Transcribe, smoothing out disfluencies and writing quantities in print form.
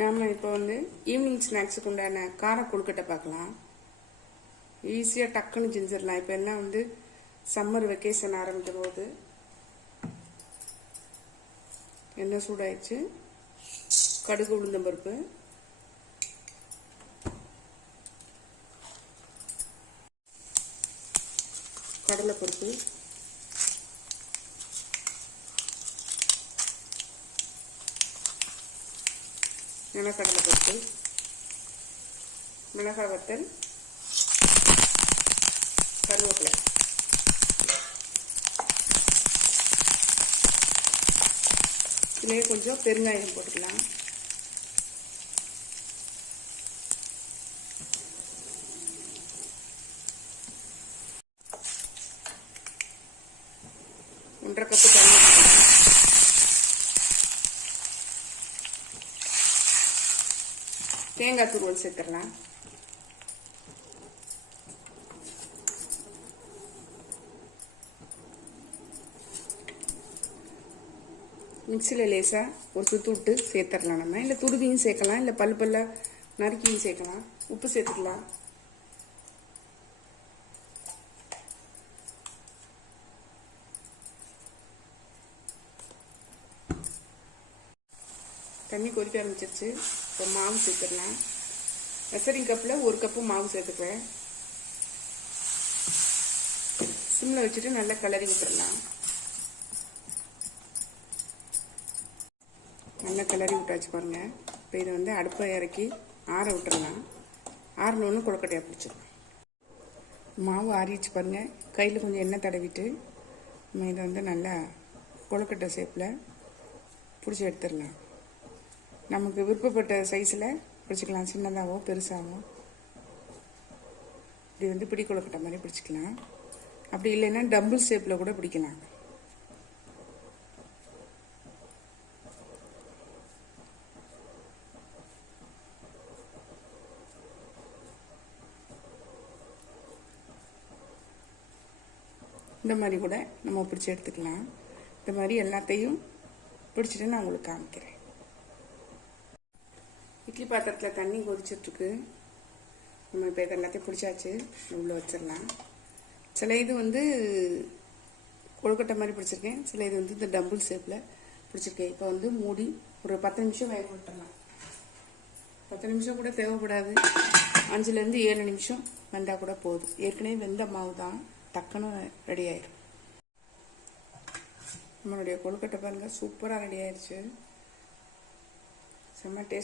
நாம் இப்போ வந்து ஈவினிங் ஸ்நாக்ஸுக்கு உண்டான கார கொழுக்கட்டை பார்க்கலாம். ஈஸியாக டக்குன்னு செஞ்சிடலாம். இப்போ எல்லாம் வந்து சம்மர் வெக்கேஷன் ஆரம்பிக்கும் போது எண்ணெய் சூடாயிடுச்சு. கடுகு, உளுந்தம்பருப்பு, கடலைப்பருப்பு, நிலக்கடலைப்பருப்பு, மிளகாய் வத்தல், கருவேப்பிலை, இதுலேயே கொஞ்சம் பெருங்காயம் போட்டுக்கலாம். ஒன்றரை கப்பு தண்ணி ஊற்றிக்கலாம். தேங்காய் துருவல் சேர்த்துடலாம். மிக்சியில் லேசாக ஒரு சுற்று விட்டு சேர்த்துடலாம். நம்ம இல்லை துருவியும் சேர்க்கலாம், இல்லை பல்லு பல்லாக நறுக்கியும் சேர்க்கலாம். உப்பு சேர்த்துக்கலாம். தண்ணி கொதிக்க ஆரம்பிச்சிருச்சு. இப்போ மாவு சேர்த்துடலாம். மெசரிங் கப்பில் ஒரு கப்பு மாவு சேர்த்துக்குவேன். சிம்மில் வச்சுட்டு நல்லா கிளறி விட்டுடலாம். நல்லா கிளறி விட்டாச்சு பாருங்க. இப்போ இதை வந்து அடுப்பை இறக்கி ஆற விட்டுடலாம். ஆறினோன்னு கொழுக்கட்டையாக பிடிச்சிடும். மாவு ஆறிச்சு பாருங்க. கையில் கொஞ்சம் எண்ணெய் தடவிட்டு நம்ம இதை வந்து நல்லா கொழுக்கட்டை ஷேப்பில் பிடிச்சி எடுத்துடலாம். நமக்கு விருப்பப்பட்ட சைஸில் பிடிச்சிக்கலாம். சின்னதாகவோ பெருசாகவோ இப்படி வந்து பிடி கொழுக்கட்டை மாதிரி பிடிச்சிக்கலாம். அப்படி இல்லைன்னா டம்பிள் ஷேப்பில் கூட பிடிக்கலாம். இந்த மாதிரி கூட நம்ம பிடிச்சி எடுத்துக்கலாம். இந்த மாதிரி எல்லாத்தையும் பிடிச்சிட்டு நான் உங்களுக்கு காமிக்கிறேன். இட்லி பாத்திரத்தில் தண்ணி கொதிச்சிட்ருக்கு. நம்ம இப்போ இதை எல்லாத்தையும் பிடிச்சாச்சு. உள்ளே வச்சிடலாம். சில இது வந்து கொழுக்கட்டை மாதிரி பிடிச்சிருக்கேன், சில இது வந்து இந்த டம்பிள் ஷேப்பில் பிடிச்சிருக்கேன். இப்போ வந்து மூடி ஒரு 10 நிமிஷம் வேக விட்டுடலாம். 10 நிமிஷம் கூட தேவைப்படாது. 5லேருந்து 7 நிமிஷம் வெந்தால் கூட போதும். ஏற்கனவே வெந்த மாவு தான், டக்குன்னு ரெடி ஆயிடும். நம்மளுடைய கொழுக்கட்டை பாருங்கள், சூப்பராக ரெடி ஆயிடுச்சு. செம்ம டேஸ்ட்.